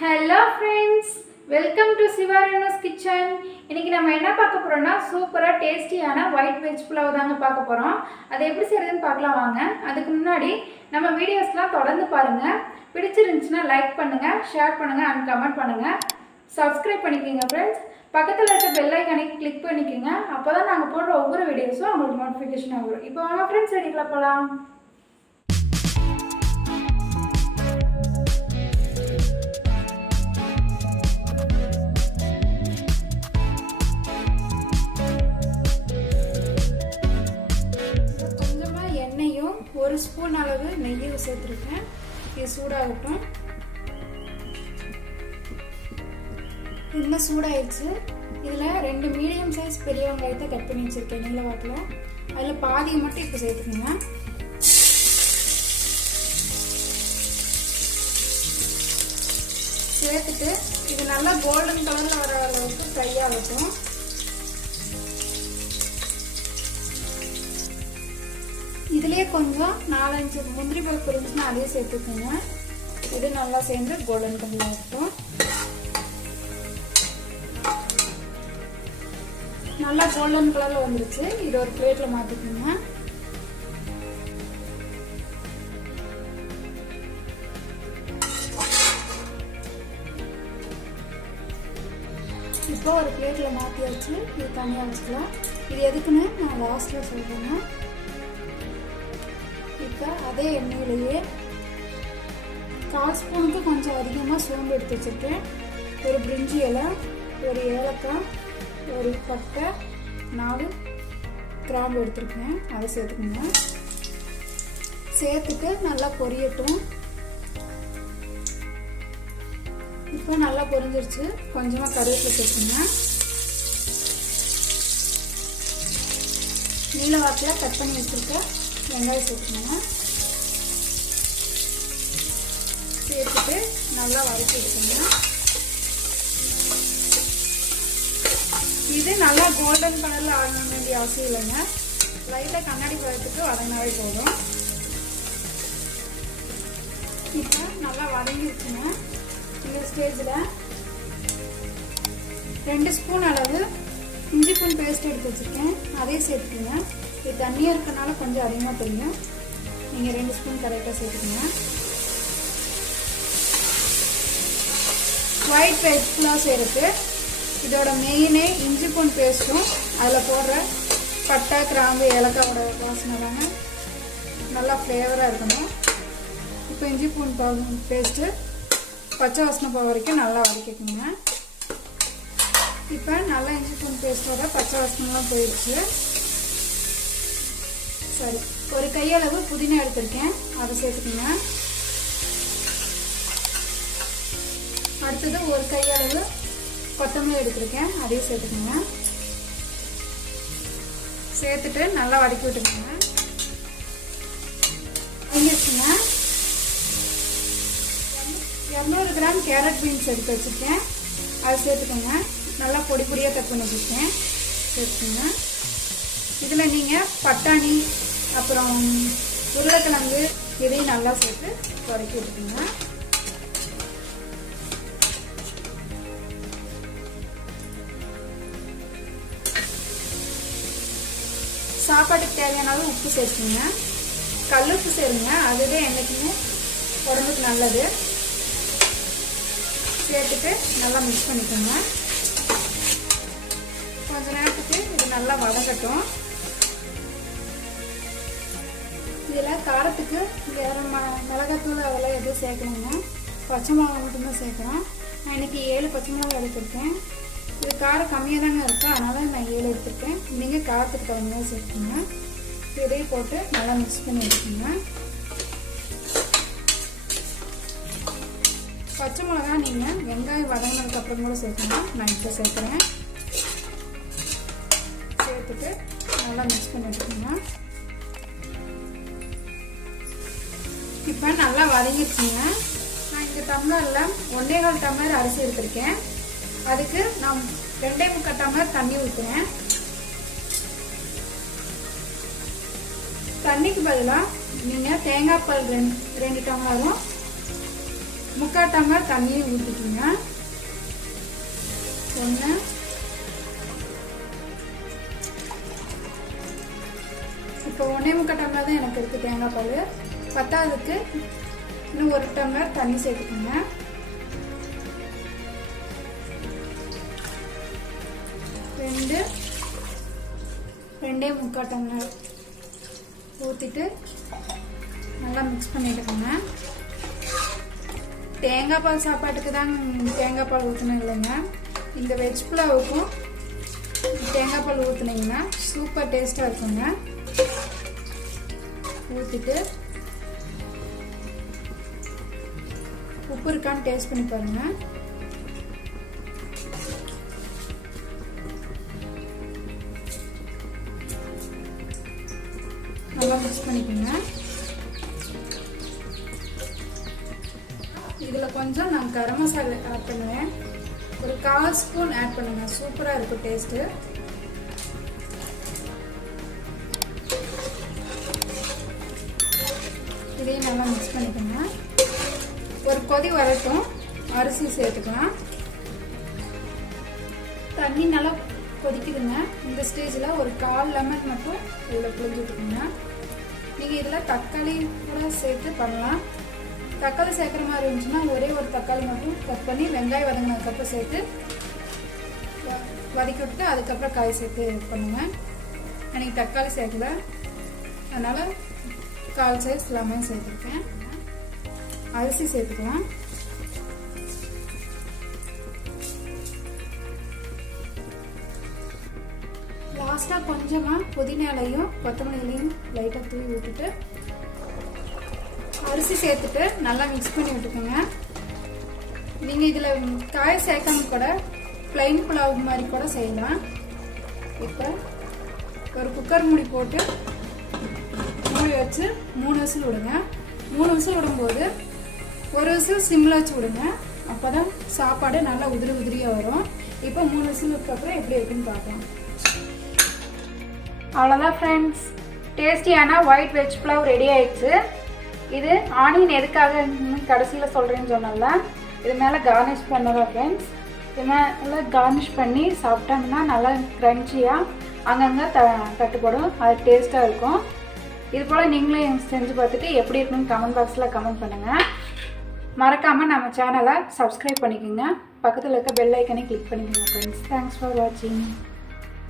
Hello friends, welcome to Siva Renu's kitchen. இன்னைக்கு நம்ம என்ன பார்க்க போறோம்னா சூப்பரா டேஸ்டியான ஒயிட் வெஜ் புலாவ் தாங்க பார்க்க போறோம். அதை எப்படி செய்யறதுன்னு பார்க்கலாம் வாங்க. அதுக்கு முன்னாடி நம்ம வீடியோஸ்லாம் தொடர்ந்து பாருங்க. பிடிச்சிருந்துச்சுனா லைக் பண்ணுங்க, ஷேர் பண்ணுங்க and கமெண்ட் பண்ணுங்க. Subscribe பண்ணிக்கங்க friends. பக்கத்துல இருக்க பெல் ஐகானை கிளிக் பண்ணிக்கங்க. அப்பதான் நாங்க போடுற ஒவ்வொரு வீடியோஸும் உங்களுக்கு நோட்டிஃபிகேஷன் வரும். இப்போ வாங்க friends வீடியோக்குள்ள போலாம். ஒரு ஸ்பூன் அளவு நெய்யை சேர்த்துருக்கேன். இது சூடாகட்டும். இன்னும் சூடாயிடுச்சு. இதில் 2 மீடியம் சைஸ் பெரிய வெங்காயத்தை கட் பண்ணி வச்சுருக்கேன் நீல வாட்டில். அதில் பாதியை மட்டும் இப்போ சேர்த்துக்கோங்க. சேர்த்துட்டு இது நல்லா கோல்டன் கலரில் வர அளவுக்கு ஃப்ரை ஆகட்டும். இதுலேயே கொஞ்சம் 4-5 முந்திரி பருப்பு இருந்துச்சுன்னா அதையும் சேர்த்துக்கோங்க. இது நல்லா சேர்ந்து கோல்டன் கலர் ஆகட்டும். நல்லா கோல்டன் கலர்ல வந்துருச்சு. இது ஒரு பிளேட்ல மாத்திக்கோங்க. இப்போ ஒரு பிளேட்ல மாத்தியாச்சு. இது தனியா வச்சுக்கலாம். இது எதுக்குன்னு நான் லாஸ்ட்ல சொல்றேன். இப்போ அதே எண்ணெயிலேயே 1/4 ஸ்பூனுக்கு கொஞ்சம் அதிகமாக சோம்பு எடுத்து வச்சுருக்கேன். ஒரு பிரிஞ்சி இலை, ஒரு ஏலக்காய், ஒரு பட்டை, 4 கிராம்பு எடுத்துருக்கேன். அதை சேர்த்துக்கோங்க. சேர்த்துட்டு நல்லா பொரியட்டும். இப்போ நல்லா பொரிஞ்சிருச்சு. கொஞ்சமாக கருவேப்பிலை சேர்த்துங்க. நீல வாக்கில் கட் பண்ணி வச்சுருக்க வெங்காயம் சேர்த்துக்கோங்க. சேர்த்துட்டு நல்லா வதக்கி எடுத்துங்க. இது நல்லா கோல்டன் கலர்ல ஆக வேண்டிய அவசியம் இல்லைங்க. லைட்டாக கண்ணாடி பழத்துக்கு வதங்கினாவே போதும். இப்போ நல்லா வதங்கிடுச்சுங்க. இந்த ஸ்டேஜில் 2 ஸ்பூன் அளவு இஞ்சி பூண்டு பேஸ்ட் எடுத்து வச்சுருக்கேன். அதையும் சேர்த்துக்கோங்க. இது தண்ணியாக இருக்கனால கொஞ்சம் அதிகமாக தெரியும். நீங்கள் 2 ஸ்பூன் கரெக்டாக சேர்த்துக்கோங்க. ஒயிட் வெஜ் புலாவ் செய்யறதுக்கு இதோட மெயினே இஞ்சி பூண்டு பேஸ்ட்டும் அதில் போடுற பட்டை, கிராம்பு, ஏலக்காயோட வாசனை தாங்க நல்லா ஃப்ளேவராக இருக்கணும். இப்போ இஞ்சி பூண்டு பேஸ்ட்டு பச்சை வாசனை போக வரைக்கும் நல்லா வதக்கிக்கோங்க. இப்போ நல்லா இஞ்சி பூண்டு பேஸ்ட்டோட பச்சை வாசனைலாம் போயிடுச்சு. சரி, ஒரு கையளவு புதினா எடுத்திருக்கேன். அதை சேர்த்துக்கோங்க. அடுத்தது ஒரு கையளவு கொத்தமல்லி எடுத்திருக்கேன். அதையும் சேர்த்துக்கோங்க. சேர்த்துட்டு நல்லா வதக்கி விட்டுக்கோங்க. வதங்கிடுச்சுங்க. 200 கிராம் கேரட் பீன்ஸ் எடுத்து வச்சுருக்கேன். அதை சேர்த்துக்கோங்க. நல்லா பொடி பொடியாக கட் பண்ணி வச்சுருக்கேன். சேர்த்துக்கோங்க. இதில் நீங்கள் பட்டாணி அப்புறம் உருளைக்கிழங்கு இதையும் நல்லா சேர்த்து வதக்கி விட்டுக்கோங்க. சாப்பாட்டுக்கு தேவையான அளவு உப்பு சேர்த்துங்க. கல்லுப்பு சேருங்க. அதுவே என்றைக்குமே உடம்புக்கு நல்லது. சேர்த்துட்டு நல்லா மிக்ஸ் பண்ணிக்கோங்க. கொஞ்ச நேரத்துக்கு இது நல்லா வதங்கட்டும். இதில் காரத்துக்கு வேறு மிளகாத்தூள் அதெல்லாம் எதுவும் சேர்க்கணுங்க. பச்சை மிளகா மட்டும்தான் சேர்க்குறோம். நான் இன்றைக்கி 7 பச்சை மிளகா எடுத்துருக்கேன். இது காரம் கம்மியாக தாங்க இருக்கும். அதனால் நான் 7 எடுத்துருக்கேன். நீங்கள் காரத்துக்கு தகுந்த மாதிரி சேர்த்துக்கோங்க. இதையும் போட்டு நல்லா மிக்ஸ் பண்ணி வச்சுக்கோங்க. பச்சை மிளகா நீங்கள் வெங்காயம் வதங்கினதுக்கப்புறம் கூட சேர்க்கணும். நான் இப்போ சேர்க்குறேன். சேர்த்துட்டு நல்லா மிக்ஸ் பண்ணி வச்சுக்கோங்க. இப்போ நல்லா வதங்கிடுச்சுங்க. நான் இந்த டம்ளரில் 1.25 டம்ளர் அரிசி எடுத்திருக்கேன். அதுக்கு நான் 2.25 டம்ளர் தண்ணி ஊற்றுறேன். தண்ணிக்கு பதிலாக நீங்கள் தேங்காய் பால் 2 டம்ளரும் 3/4 டம்ளர் தண்ணி ஊற்றிக்குங்க. 1 இப்போ 1.25 டம்ளர் தான் எனக்கு இருக்குது தேங்காய் பால். பத்தாவதுக்கு இன்னும் 1 டம்ளர் தண்ணி சேர்த்துக்கோங்க. 2.25 டம்ளர் ஊற்றிட்டு நல்லா மிக்ஸ் பண்ணிட்டுக்கோங்க. தேங்காய் பால் சாப்பாட்டுக்கு தான் தேங்காய் பால் ஊற்றணும் இல்லைங்க. இந்த வெஜ் புலாவுக்கும் தேங்காய் பால் ஊற்றுனீங்கன்னா சூப்பர் டேஸ்ட்டாக இருக்குங்க. ஊற்றிட்டு உப்பு இருக்கான்னு டேஸ்ட் பண்ணி பாருங்க. நல்லா மிக்ஸ் பண்ணிக்கோங்க. இதில் கொஞ்சம் நான் கரம் மசாலா ஆட் பண்ணுவேன். ஒரு 1/4 ஸ்பூன் ஆட் பண்ணுங்க. சூப்பராக இருக்கும் டேஸ்ட்டு. இதையும் நல்லா மிக்ஸ் பண்ணிக்கோங்க. ஒரு கொதி வரட்டும். அரிசி சேர்த்துக்கலாம். தண்ணி நல்லா கொதிக்குதுங்க. இந்த ஸ்டேஜில் ஒரு 1/4 லெமன் மட்டும் இதில் புளிஞ்சு விட்டுக்கோங்க. நீங்கள் இதில் தக்காளி கூட சேர்த்து பண்ணலாம். தக்காளி சேர்க்குற மாதிரி இருந்துச்சுன்னா ஒரே ஒரு தக்காளி மட்டும் கட் பண்ணி வெங்காயம் வதங்கினதுக்கப்புறம் சேர்த்து வதக்கி விட்டு அதுக்கப்புறம் காய் சேர்த்து பண்ணுவேன். எனக்கு தக்காளி சேர்க்கல, அதனால் 1/4 சைஸ் லெமன் சேர்த்துருக்கேன். அரிசி சேர்த்துக்கலாம். லாஸ்ட்டாக கொஞ்சமாக புதினாலையும் கொத்தமல்லியிலையும் லைட்டாக தூவி விட்டுட்டு அரிசி சேர்த்துட்டு நல்லா மிக்ஸ் பண்ணி விட்டுக்கோங்க. நீங்கள் இதில் காய் சேர்க்காம கூட பிளைன் புலாவ் மாதிரி கூட செய்யலாம். இப்போ ஒரு குக்கர் மூடி போட்டு மூடி வச்சு 3 விசில் விடுங்க. 3 விசில் விடும்போது 1 விசில் சிம்மில் வச்சு விடுங்க. அப்போ தான் சாப்பாடு நல்லா உதிரி உதிரியாக வரும். இப்போ 3 விசிலுக்கு அப்புறம் எப்படி இருக்குன்னு பார்க்கலாம். அவ்வளோதான் ஃப்ரெண்ட்ஸ், டேஸ்டியான ஒயிட் வெஜ் புலாவ் ரெடி ஆயிடுச்சு. இது ஆனியன் எதுக்காக கடைசியில் சொல்கிறேன்னு சொன்னல, இது மேலே கார்னிஷ் பண்ணலாம் ஃப்ரெண்ட்ஸ். இது மேலே கார்னிஷ் பண்ணி சாப்பிட்டோம்னா நல்லா க்ரன்ச்சியாக அங்கங்கே தட்டுப்படும். அது டேஸ்ட்டாக இருக்கும். இது போல் நீங்களும் செஞ்சு பார்த்துட்டு எப்படி இருக்குன்னு கமெண்ட் பாக்ஸில் கமெண்ட் பண்ணுங்கள். மறக்காமல் நம்ம சேனலை சப்ஸ்கிரைப் பண்ணிக்கோங்க. பக்கத்தில் இருக்க பெல் ஐக்கனை கிளிக் பண்ணிக்கோங்க ஃப்ரெண்ட்ஸ். தேங்க்ஸ் ஃபார் வாட்சிங்.